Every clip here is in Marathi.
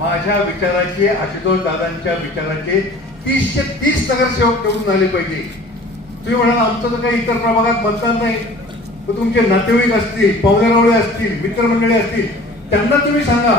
माझ्या विचाराचे, आशुतोष दादांच्या विचाराचे 30 ते 30 नगरसेवक निवडून आले पाहिजे. तुम्ही म्हणाल आमचं तर काही इतर प्रभागात मतदान नाही, पण तुमचे नातेवाईक असतील, पाहुणेरावळे असतील, मित्रमंडळी असतील, त्यांना तुम्ही सांगा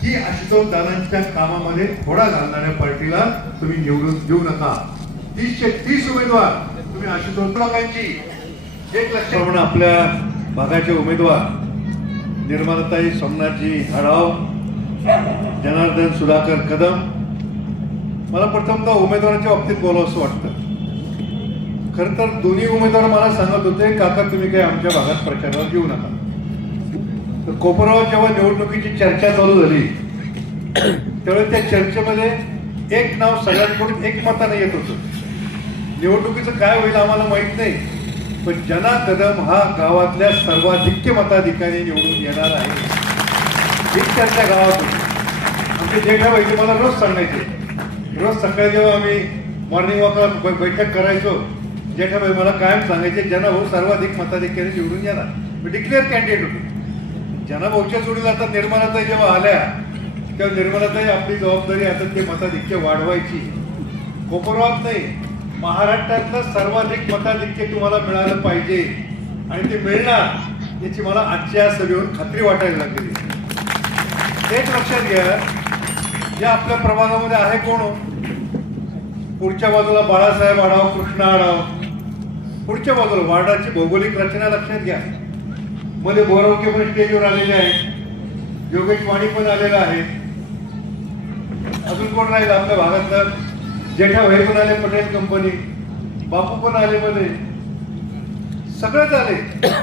की आशुतोष दादांच्या कामामध्ये थोडा घालणाऱ्या पार्टीला तुम्ही निवडून देऊ नका. 30 ते 30 उमेदवार तुम्ही आशुतोष लोकांची एक लक्षात. आपल्या भागाचे उमेदवार निर्मलाताई सोमनाथजी हडाव, जनार्दन सुधाकर कदम. मला प्रथमतः उमेदवाराच्या बाबतीत बोलावंसं वाटतं. खरं तर दोन्ही उमेदवार मला सांगत होते, काका तुम्ही काही आमच्या भागात प्रचारावर घेऊ नका. तर कोपरावर जेव्हा निवडणुकीची चर्चा चालू झाली त्यावेळेस त्या चर्चेमध्ये एक नाव सगळ्यांकडून एकमताने येत होतं. निवडणुकीचं काय होईल आम्हाला माहित नाही, पण जना कदम हा गावातल्या सर्वाधिक मताधिकारी निवडून येणार आहे ही चर्चा गावात होती. आमचे जेठाबाई मला रोज सांगायचे, रोज सकाळी जेव्हा आम्ही मॉर्निंग वॉकला बैठक करायचो, जेठाबाई मला कायम सांगायचे जना भाऊ सर्वाधिक मताधिकारी निवडून येणार. मी डिक्लेअर कॅन्डिडेट होतो. जना भाऊच्या जोडीला आता निर्मलाताई जेव्हा आल्या तेव्हा निर्मलाताई आपली जबाबदारी आता ते मताधिक्य वाढवायची. कोपरगावात नाही, महाराष्ट्रातलं सर्वाधिक मताधिक्य तुम्हाला मिळालं पाहिजे आणि ते मिळणार याची मला आजच्या सभेवरून खात्री वाटायला लागली. एक लक्षात घ्या, या आपल्या प्रभागामध्ये आहे कोण? पुढच्या बाजूला बाळासाहेब आढाव, कृष्णा आढाव. पुढच्या बाजूला वार्डाची भौगोलिक रचना लक्षात घ्या. मध्ये बोरवके पण स्टेजवर आलेले आहेत, योगेश वाणी पण आलेला आहे. अजून कोण राहील आपल्या भागातलं? जेठाभाई पण आले, पटेल कंपनी, बापू पण आले, मध्ये सगळेच आले.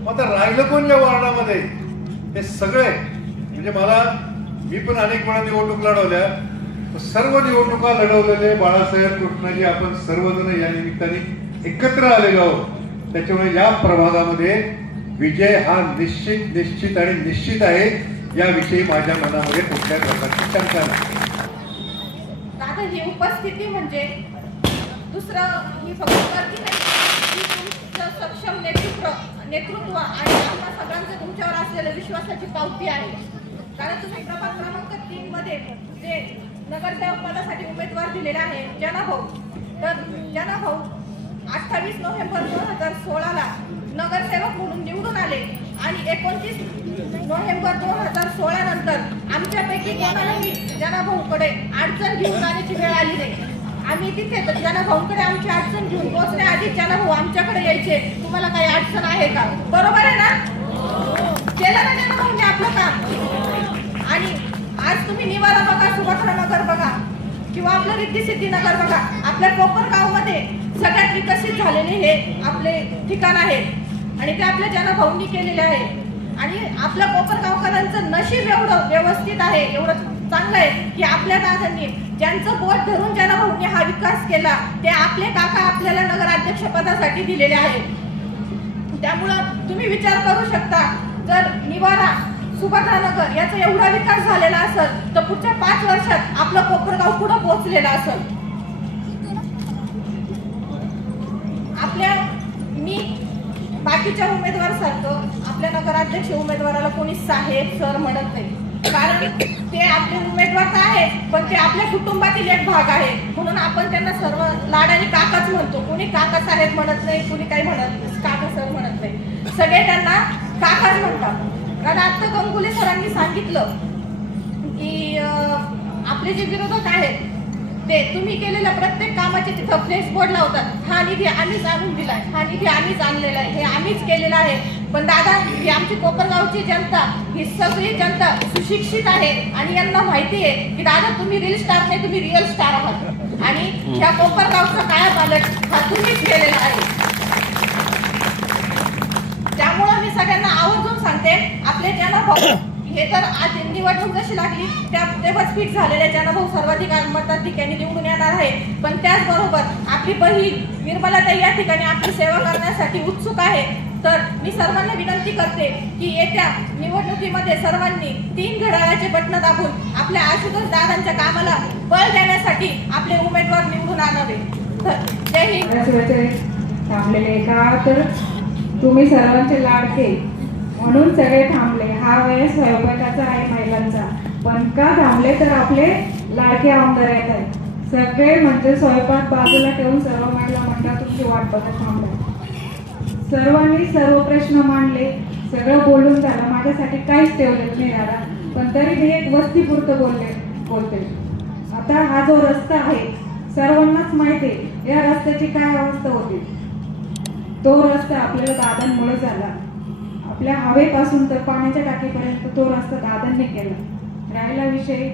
मग आता राहिलं कोण या वार्डामध्ये? हे सगळे म्हणजे मला, मी पण अनेक वेळा निवडणूक लढवल्या, सर्व निवडणुका लढवलेले बाळासाहेब, कृष्णाजी आपण सर्वजण या निमित्ताने एकत्र आलेलो आहोत. त्याच्यामुळे या प्रभागामध्ये विजय हा निश्चित आणि निश्चित आहे, याविषयी माझ्या मनामध्ये कुठल्या प्रकारची शंका नाही. दादा, ही उपस्थिती म्हणजे दुसरं ही फक्त वरती नाही, तुमचं सक्षम नेतृत्व आणि आम्हा सगळ्यांचं तुमच्यावर असलेल्या विश्वासाची पावती आहे. कारण तुम्ही प्रभाग क्रमांक 3 मध्ये जे नगरसेवक पदासाठी उमेदवार दिलेला आहे जनाभाऊ, तर जनाभाऊ 28 नोव्हेंबर 2016ला नगरसेवक म्हणून निवडून आले आणि 29 नोव्हेंबर 2016 नंतर आमच्यापैकी कोणालाही जनाभाऊकडे अडचण घेऊन जाण्याची वेळ आली नाही. आम्ही तिथे जनाभाऊकडे आमची अडचण घेऊन पोहोचण्याआधी जनाभाऊ आमच्याकडे यायचे, तुम्हाला काही अडचण आहे का? बरोबर आहे ना? केलं ना जनाभाऊने आपलं काम. आणि आज तुम्ही निवारा बघा, सुभद्रा नगर बघा किंवा आपलं रिद्धी नगर बघा, आपल्या कोपरगावमध्ये सगळ्यात विकसित झालेले हे आपले ठिकाण आहेत आणि ते आपल्या जनाभाऊंनी केलेले आहे. आणि आपल्या कोपरगावकरांचं नशीब एवढं व्यवस्थित आहे, एवढं चांगलं आहे की आपल्या दादांनी ज्यांचं बोट धरून जनाभाऊंनी हा विकास केला ते आपले काका आपल्याला नगराध्यक्ष पदासाठी दिलेले आहेत. त्यामुळं तुम्ही विचार करू शकता, जर निवारा, सुभद्रा नगर याचा एवढा विकास झालेला असेल तर पुढच्या 5 वर्षात आपलं कोपरगाव पुढे पोहोचलेलं असेल. मी बाकीच्या उमेदवार सारखं आपल्या नगराध्यक्ष उमेदवाराला कोणी साहेब सर म्हणत नाही, कारण ते आपले उमेदवार तर आहेत पण ते आपल्या कुटुंबातील एक भाग आहे. म्हणून आपण त्यांना सर्व लाडाने काकाच म्हणतो. कोणी काका साहेब म्हणत नाही, कोणी काही म्हणत नाही, काका सर म्हणत नाही, सगळे त्यांना काकाच म्हणतात. कारण आता गंगुले सरांनी सांगितलं की आपले जे विरोधक आहेत ते तुम्ही केलेल्या प्रत्येक कामाचे तिथं फ्लेक्स बोर्ड लावतात, हा निधी आम्हीच आणून दिलाय, हा निधी आम्हीच आणलेला आहे, हे आम्हीच केलेलं आहे. पण दादा, ही आमची कोपरगावची जनता, ही सगळी जनता सुशिक्षित आहे आणि यांना माहिती आहे की दादा तुम्ही रील स्टार नाही, तुम्ही रिअल स्टार आहात आणि ह्या कोपरगावचा काळा पालट हा तुम्हीच केलेला आहे. त्यामुळं मी सगळ्यांना आवर्जून सांगते, आपले जनाभाऊ हे तर आज निवडणूक जशी लागली तेव्हाच फिक्स झालेले जनाभाऊ सर्वाधिक मताधिक्याने निवडून येणार आहे. पण त्याचबरोबर आपली बहीण निर्मलाताई या ठिकाणी आपली सेवा करण्यासाठी उत्सुक आहे. तर मी सर्वांना विनंती करते की येत्या निवडणुकीमध्ये सर्वांनी 3 घड्याळाचे बटन दाबून आपल्या आशुतोष दादांच्या कामाला बळ देण्यासाठी आपले उमेदवार निवडून आणावे. जय हिंद. थांबलेले का तर तुम्ही सर्वांचे लाडके म्हणून सगळे थांबले. हा वेळेस स्वयंपाकाचा आहे महिलांचा, पण का थांबले तर आपले लाडके आमदार येत आहेत. सगळे म्हणजे स्वयंपाक बाजूला ठेवून सर्व महिला मंडळ तुमची वाट बघत थांबले. सर्वांनी सर्व प्रश्न मांडले, सगळं बोलून झालं, माझ्यासाठी काहीच ठेवलेलं नाही दादा. पण तरी मी एक वस्तीपुरतं बोलते. आता हा जो रस्ता आहे सर्वांनाच माहिती आहे या रस्त्याची काय अवस्था होती. तो रस्ता आपल्याला दादांमुळे झाला. आपल्या हवेपासून तर पाण्याच्या टाकीपर्यंत तो रस्ता दादांनी केला. राहिला विषय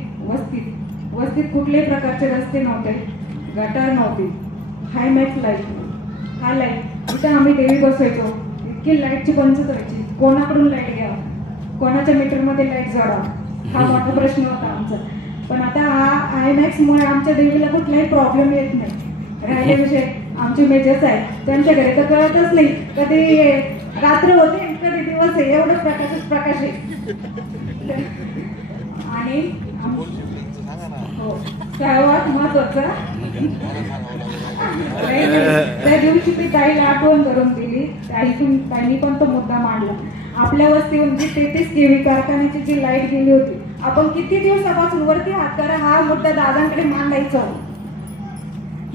वस्तीत कुठल्याही प्रकारचे रस्ते नव्हते, गटार नव्हती, हायमॅक्स लाईट, हा लाईट इथं आम्ही देवी बसवायचो, इतकी लाईटची पंचत व्हायची. कोणाकडून लाईट घ्यावा, कोणाच्या मीटरमध्ये लाईट जोडावा, हा मोठा प्रश्न होता आमचा. पण आता हा आयमॅक्समुळे आमच्या देवीला कुठलाही प्रॉब्लेम येत नाही. राहिले विषय आमचे मेजर्स आहेत, त्यांच्या घरी तर कळतच नाही कधी रात्र होते कधी दिवस आहे, एवढं प्रकाश आहे. आणि हो, सर्वात महत्वाचं त्या दिवशी ती ताईला आठवण करून दिली. ताईनी पण तो मुद्दा मांडला. आपल्या वस्तीहून जी 33 केव्ही कारखान्याची जी लाईट गेली होती, आपण किती दिवसापासून वरती हात करा हा मुद्दा दादांकडे मांडायचा.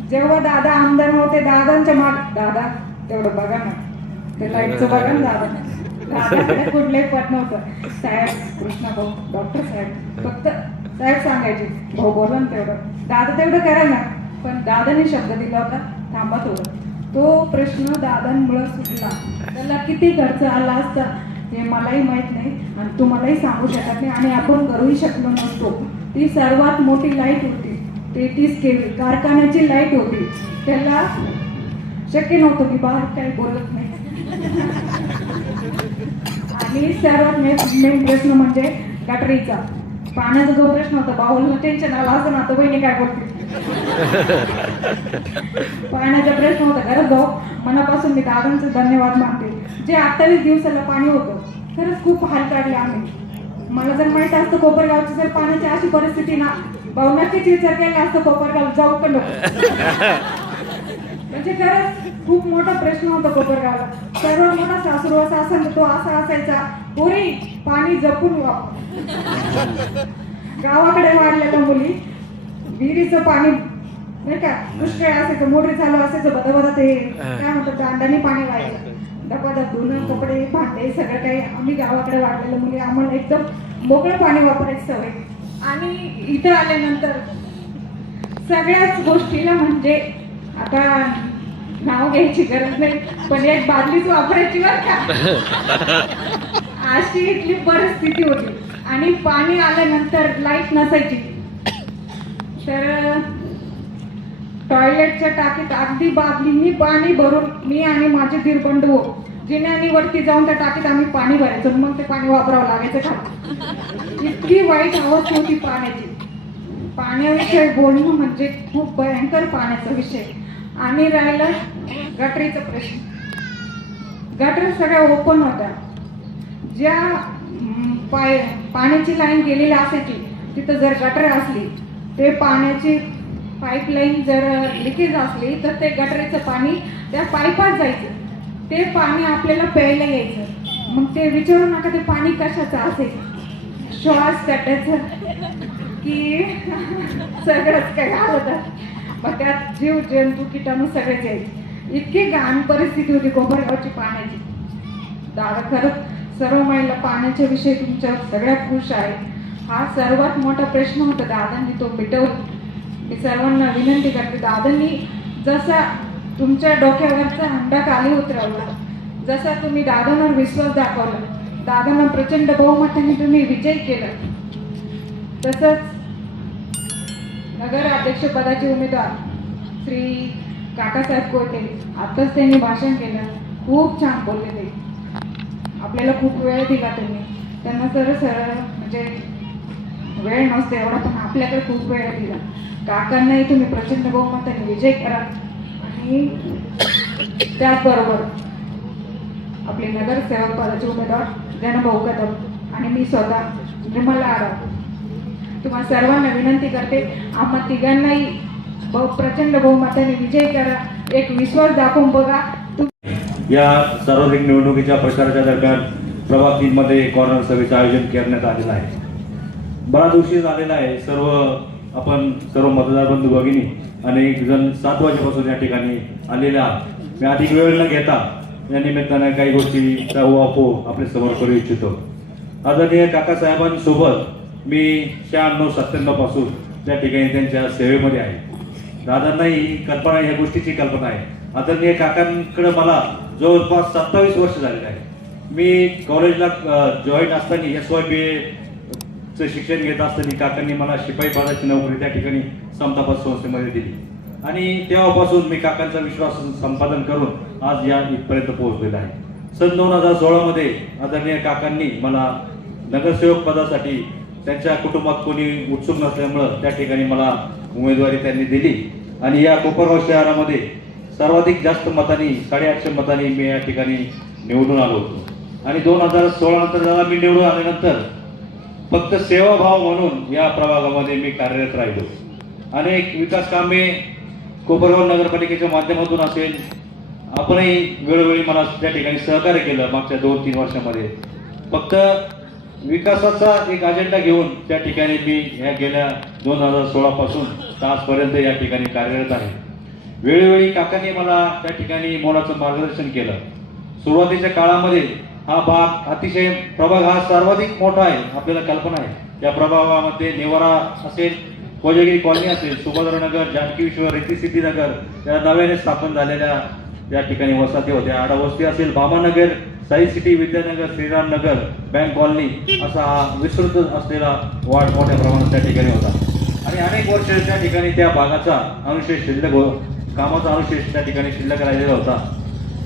जेव्हा दादा आमदार नव्हते, दादांच्या दादा तेवढं बघा ना, ते लाईटचं बघा ना दादाकडे कुठलंही पद नव्हतं. साहेब कृष्णाभाऊ डॉक्टर साहेब फक्त साहेब सांगायचे, भाऊ बोला ना तेवढं, दादा तेवढं करा ना. पण दादाने शब्द दिला होता थांबा थोडं. तो प्रश्न दादांमुळे सुटला. त्याला किती खर्च आला असता हे मलाही माहित नाही आणि तुम्हालाही सांगू शकत नाही आणि आपण करूही शकलो नसतो. ती सर्वात मोठी लाईट होती, 33 केव्ही कारखान्याची लाईट होती. त्याला शक्य नव्हतं की बाहेर काही बोलत नाही. आणि सर्वात मेन प्रश्न म्हणजे गटरीचा पाण्याचा जो प्रश्न होता, बाहुलला टेन्शन आला असं ना, तर बहिणी काय बोलते. पाण्याचा प्रश्न होता. खरंच भाऊ मनापासून मी दादांचं धन्यवाद मानते. जे 28 दिवसाला पाणी होतं, खरंच खूप हाल काढले आम्ही. मला जर माहित असतं कोपरगावची जर पाण्याची अशी परिस्थिती ना, भाऊ नक्कीच विचार केला असतं कोपरगाव जाऊ का नको. म्हणजे खरंच खूप मोठा प्रश्न होता कोपरगावला. सर्वात मोठा सासुरवासा असेल तो असा असायचा, पोरी पाणी जपून वापर. गावाकडे वाढलेल्या मुली विहिरीचं पाणी नाही का, दुष्काळ असायचं, मोटरी चालू असायचं, बदाबदा ते काय म्हणतात दांडाने पाणी व्हायचं. धपाधप धुणं कपडे भांडे सगळं काही. आम्ही गावाकडे वाढलेल्या मुली, आम्हाला एकदम मोकळं पाणी वापरायची सवय. आणि इथं आल्यानंतर सगळ्याच गोष्टीला म्हणजे आता नाव घ्यायची गरज नाही, पण एक बादलीच वापरायची बरं का, अशी इथली परिस्थिती होती. आणि पाणी आल्यानंतर लाईट नसायची तर टॉयलेटच्या टाकीत अगदी बादलीनी पाणी भरून मी आणि माझे दीर बंधू जिन्यानी वरती जाऊन त्या टाकीत आम्ही पाणी भरायचो, मग ते पाणी वापरावं लागायचं खाली. इतकी वाईट अवस्था होती पाण्याची. पाण्याविषयी बोलणं म्हणजे खूप भयंकर पाण्याचा विषय. आणि राहिलं गटरीचा प्रश्न. गटर सगळ्या ओपन होत्या. ज्या पाण्याची लाईन गेलेली असायची तिथं जर गटर असली, ते पाण्याची पाईपलाईन जर लिकेज असली तर ते गटरीचं पाणी त्या पाईपात जायचं. ते पाणी आपल्याला प्यायला यायचं. मग ते विचारू नका ते पाणी कशाचं असेल, श्वास काढायचं की सगळंच काय घालतात. मग त्यात जीव जंतू किटाणू सगळेच यायचे. इतकी घाण परिस्थिती होती कोपरगावची पाण्याची. दादा खरंच सर्व महिला पाण्याच्या विषयी तुमच्या सगळ्या खुश आहे. हा सर्वात मोठा प्रश्न होता, दादांनी तो मिटवला. मी सर्वांना विनंती करते, दादांनी जसा तुमच्या डोक्यावरचा हंडा खाली उतरवला, जसा तुम्ही दादांवर विश्वास दाखवला, दादांना प्रचंड बहुमताने तुम्ही विजय केला, तसंच नगर अध्यक्ष पदाचे उमेदवार श्री काकासाहेब कोटे आताच त्यांनी भाषण केलं, खूप छान बोलले. ते आपल्याला खूप वेळ दिला त्यांना सरळ म्हणजे वेळ नसते एवढा, पण आपल्याकडे खूप वेळ दिला. काकांनाही तुम्ही प्रचंड बहुमताने विजय करा. आणि त्याचबरोबर आपले नगरसेवक पदाचे उमेदवार जनभाऊ कदम आणि मी स्वतः निर्मला आराम तुम्हाला सर्वांना विनंती करते, आम्हा तिघांनाही प्रचंड बहुमताने विजय करा. एक विश्वास दाखवून बघा. या सार्वत्रिक निवडणुकीच्या प्रचाराच्या दरम्यान प्रभाग 3 मध्ये कॉर्नर सभेचं आयोजन करण्यात आलेलं आहे. बराच उशीर झालेला आहे. सर्व मतदार बंधू भगिनी अनेक जण 7 वाजेपासून या ठिकाणी आलेले आहात. मी अधिक वेळ न घेता या निमित्तानं काही गोष्टीचा उहापोह आपल्या समोर करू इच्छितो. आदरणीय काकासाहेबांसोबत मी 96-97 पासून त्या ठिकाणी त्यांच्या सेवेमध्ये आहे. दादांनाही ही कल्पना, या गोष्टीची कल्पना आहे. आदरणीय काकांकडे मला जवळपास 27 वर्ष झालेले आहे. मी कॉलेजला जॉईन असताना SYBA शिक्षण घेत असताना काकांनी मला शिपाई पदाची नोकरी त्या ठिकाणी समतापत संस्थेमध्ये दिली आणि तेव्हापासून मी काकांचा विश्वास संपादन करून आज या इथपर्यंत पोहोचलेला आहे. सन 2016 मध्ये आदरणीय काकांनी मला नगरसेवक पदासाठी त्यांच्या कुटुंबात कोणी उत्सुक नसल्यामुळं त्या ठिकाणी मला उमेदवारी त्यांनी दिली आणि या कोपरगाव शहरामध्ये सर्वाधिक जास्त मतांनी 850 मतांनी मी या ठिकाणी निवडून आलो होतो. आणि 2016 नंतर जेव्हा मी निवडून आल्यानंतर फक्त सेवाभाव म्हणून या प्रभागामध्ये मी कार्यरत राहिलो. अनेक विकास कामे कोपरगाव नगरपालिकेच्या माध्यमातून असेल, आपणही वेळोवेळी मला त्या ठिकाणी सहकार्य केलं. मागच्या 2-3 वर्षामध्ये फक्त विकासाचा एक अजेंडा घेऊन त्या ठिकाणी मी ह्या गेल्या 2016 पासून आजपर्यंत या ठिकाणी कार्यरत आहे. वेळोवेळी काकांनी मला त्या ठिकाणी मोलाचं मार्गदर्शन केलं. सुरुवातीच्या काळामध्ये हा भाग अतिशय प्रभाग हा सर्वाधिक मोठा आहे, आपल्याला कल्पना आहे. या प्रभागामध्ये निवारा असेल, कोजागिरी कॉलनी असेल, सुभद्रनगर, जानकी विश्व, रिद्धी नगर, या नव्याने स्थापन झालेल्या या ठिकाणी वसाहती होत्या. आडावस्ती असेल, भामानगर, साई सिटी, विद्यानगर, श्रीराम नगर, बँक कॉलनी असा हा विस्तृत असलेला वार्ड मोठ्या प्रमाणात त्या ठिकाणी होता. आणि अनेक वर्ष त्या ठिकाणी त्या भागाचा अनुशेष शिल्लक कामाचा अनुशेष त्या ठिकाणी शिल्लक राहिलेला होता.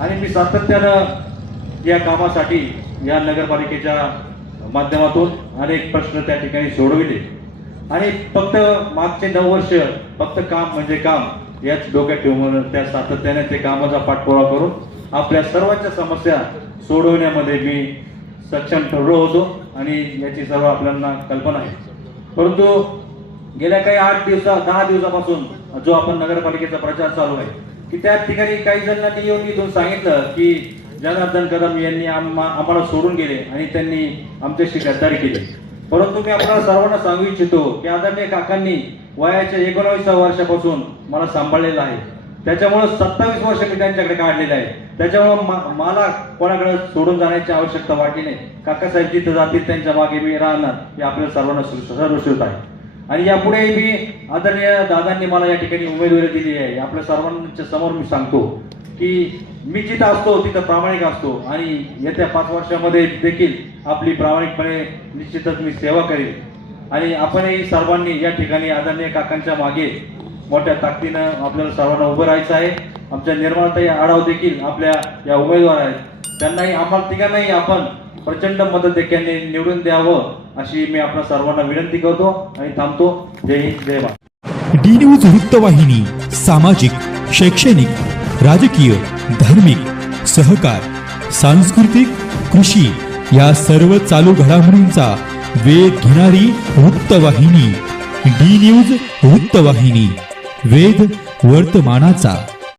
आणि मी सातत्यानं या कामासाठी या नगरपालिकेच्या माध्यमातून अनेक प्रश्न त्या ठिकाणी सोडविले आणि फक्त मागचे 9 वर्ष फक्त काम म्हणजे काम याच डोक्यात ठेवून त्या सातत्याने ते कामाचा पाठपुरावा करून आपल्या सर्वांच्या समस्या सोडवण्यामध्ये मी सक्षम ठरलो होतो आणि याची सर्व आपल्याला कल्पना आहे. परंतु गेल्या काही 10 दिवसापासून जो आपण नगरपालिकेचा प्रचार चालू आहे की त्या ठिकाणी काही जणांनी येऊन इथून सांगितलं की जनार्दन कदम यांनी आम्हाला सोडून गेले आणि त्यांनी आमच्याशी गद्दारी केली. परंतु मी आपल्याला सर्वांना सांगू इच्छितो की आदरणीय काकांनी वयाच्या 19व्या वर्षापासून मला सांभाळलेलं आहे. त्याच्यामुळे 27 वर्ष मी त्यांच्याकडे काढलेले आहे. त्याच्यामुळे मला कोणाकडे सोडून जाण्याची आवश्यकता वाटली नाही. काकासाहेब जिथे जातील त्यांच्या मागे मी राहणार हे आपल्या सर्वांना सर्वश्रुत आहे. आणि यापुढेही मी आदरणीय दादांनी मला या ठिकाणी उमेदवारी दिली आहे. आपल्या सर्वांच्या समोर मी सांगतो की मी जिथं असतो तिथं प्रामाणिक असतो आणि येत्या 5 वर्षामध्ये देखील आपली प्रामाणिकपणे निश्चितच मी सेवा करेन. आणि आपणही सर्वांनी या ठिकाणी आदरणीय काकांच्या मागे मोठ्या ताकदीनं आपल्याला सर्वांना उभं राहायचं आहे. आमच्या निर्मळताई आढाव देखील आपल्या या उमेदवार आहेत. त्यांनाही आम्हाला तिघांनाही आपण प्रचंड मदत देखील निवडून द्यावं अशी मी आपल्या सर्वांना विनंती करतो आणि थांबतो. जय हिंद, जय भारत. डी न्यूज वृत्तवाहिनी सामाजिक, शैक्षणिक, राजकीय, धार्मिक, सहकार, सांस्कृतिक, कृषी या सर्व चालू घडामोडींचा वेध घेणारी वृत्तवाहिनी. डी न्यूज वृत्तवाहिनी, वेध वर्तमानाचा.